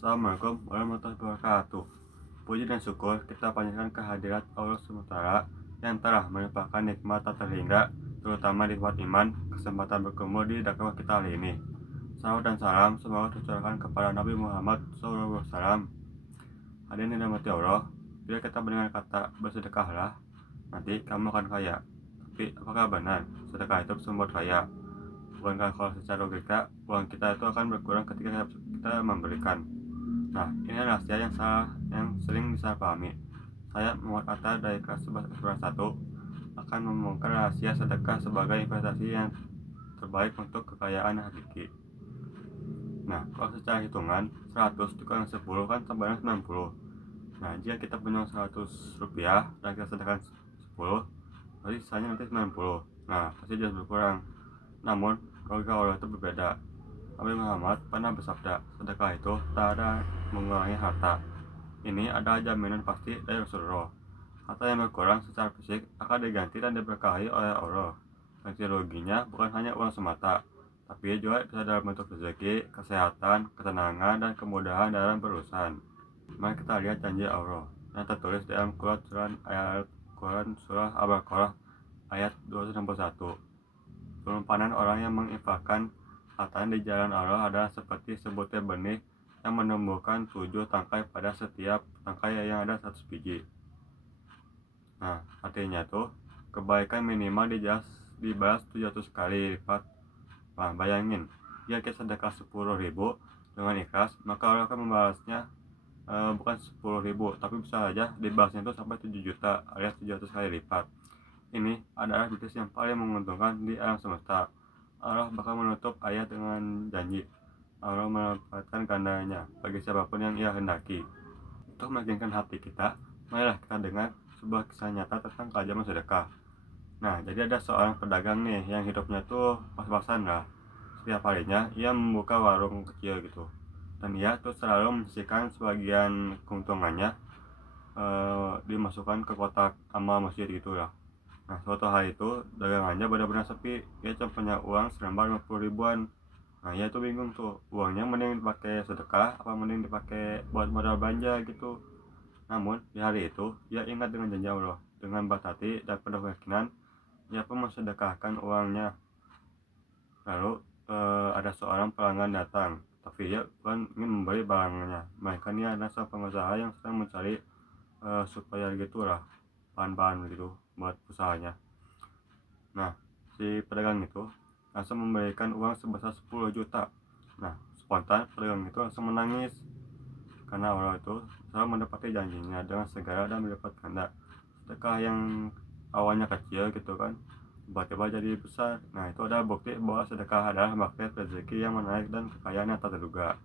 Assalamualaikum warahmatullahi wabarakatuh. Puji dan syukur kita panjatkan kehadirat Allah SWT yang telah melimpahkan nikmat tak terhingga, terutama nikmat iman, kesempatan berkumpul di dakwah kita kali ini. Salawat dan salam semoga tercurahkan kepada Nabi Muhammad SAW. Hadirin yang dirahmati Allah, bila kita mendengar kata bersedekahlah, nanti kamu akan kaya. Tapi apakah benar sedekah itu sumber kaya? Bukankah kalau secara logika uang kita itu akan berkurang ketika kita memberikan? Nah, ini rahasia yang sering disalahpahami. Saya Muhammad Atta dari kelas 11 akan membongkar rahasia sedekah sebagai investasi yang terbaik untuk kekayaan hakiki. Nah, kalau secara hitungan 100 dikurang 10 kan sama dengan 90. Nah, jika kita punya 100 rupiah dan kita sedekahkan 10, berarti sisanya nanti 90. Nah, pasti jelas berkurang. Namun, logika Allah itu berbeda. Nabi Muhammad pernah bersabda, sedekah itu tak ada mengurangi harta. Ini adalah jaminan pasti dari Rasulullah. Harta yang berkurang secara fisik akan diganti dan diberkahi oleh Allah. Ganti ruginya bukan hanya uang semata, tapi juga bisa dalam bentuk rezeki, kesehatan, ketenangan, dan kemudahan dalam berurusan. Mari kita lihat janji Allah yang tertulis dalam Quran surah Al-Baqarah ayat 261. Perumpamaan orang yang menginfakkan hartanya di jalan Allah adalah seperti sebutir benih yang menumbuhkan 7 tangkai pada setiap tangkai yang ada 100 biji. Nah, artinya tuh kebaikan minimal dibalas 700 kali lipat. Nah, bayangin, jika kita sedekah 10.000 dengan ikhlas, maka Allah akan membalasnya bukan 10.000, tapi bisa saja dibalasnya itu sampai 7 juta alias 700 kali lipat. Ini adalah bisnis yang paling menguntungkan di alam semesta. Allah bakal menutup ayat dengan janji. Allah menempatkan gandanya bagi siapapun yang ia hendaki. Untuk meyakinkan hati kita, marilah kita dengar sebuah kisah nyata tentang keajaiban sedekah. Nah, jadi ada seorang pedagang nih yang hidupnya tuh pas-pasan lah. Setiap harinya ia membuka warung kecil gitu. Dan ia tuh selalu menyisihkan sebagian keuntungannya dimasukkan ke kotak amal masjid gitu lah. Nah, suatu hari itu dagangannya benar-benar sepi. Dia cuma punya uang selembar 50 ribuan. Nah, ia tuh bingung tuh, uangnya mending dipakai sedekah apa mending dipakai buat modal belanja gitu. Namun di hari itu ia ingat dengan janji Allah. Dengan berhati dan penuh keyakinan, ia pun mensedekahkan uangnya. Lalu ada seorang pelanggan datang, tapi ia bukan ingin membeli barangnya, melainkan dia adalah seorang pengusaha yang sedang mencari supaya gitulah bahan-bahan gitu buat usahanya. Nah, si pedagang itu langsung memberikan uang sebesar 10 juta. Nah, spontan pedagang itu langsung menangis karena Allah itu selalu mendapati janjinya dengan segera dan melipat ganda. Sedekah yang awalnya kecil gitu kan, tiba-tiba jadi besar. Nah, itu adalah bukti bahwa sedekah adalah magnet rezeki yang menarik dan kekayaan yang tak terduga.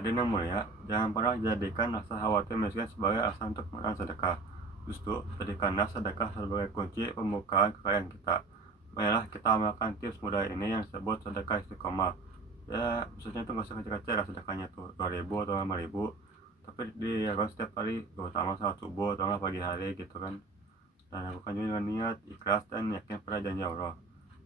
Hadirin yang mulia, jangan pernah jadikan rasa khawatir miskin sebagai alasan untuk melakukan sedekah. Justru, jadikanlah sedekah sebagai kunci pembukaan kekayaan kita. Marilah kita amalkan tips mudah ini yang disebut sedekah istiqomah. Ya, maksudnya itu nggak usah kecil-kecil lah sedekahnya tuh 2.000 atau 5.000, tapi dilakukan setiap hari, terutama saat subuh atau pagi hari gitu kan. Dan lakukan juga dengan niat, ikhlas, dan yakin pada janji Allah.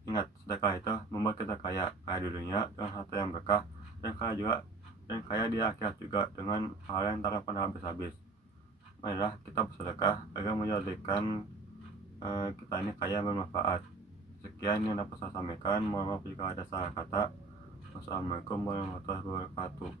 Ingat, sedekah itu membuat kita kaya di dunia dengan harta yang berkah, dan kaya di akhirat juga dengan hal yang tak akan pernah habis-habis. Marilah kita bersedekah agar menjadikan kita ini kaya yang bermanfaat. Sekian yang dapat saya sampaikan. Mohon maaf jika ada salah kata. Wassalamualaikum warahmatullahi wabarakatuh.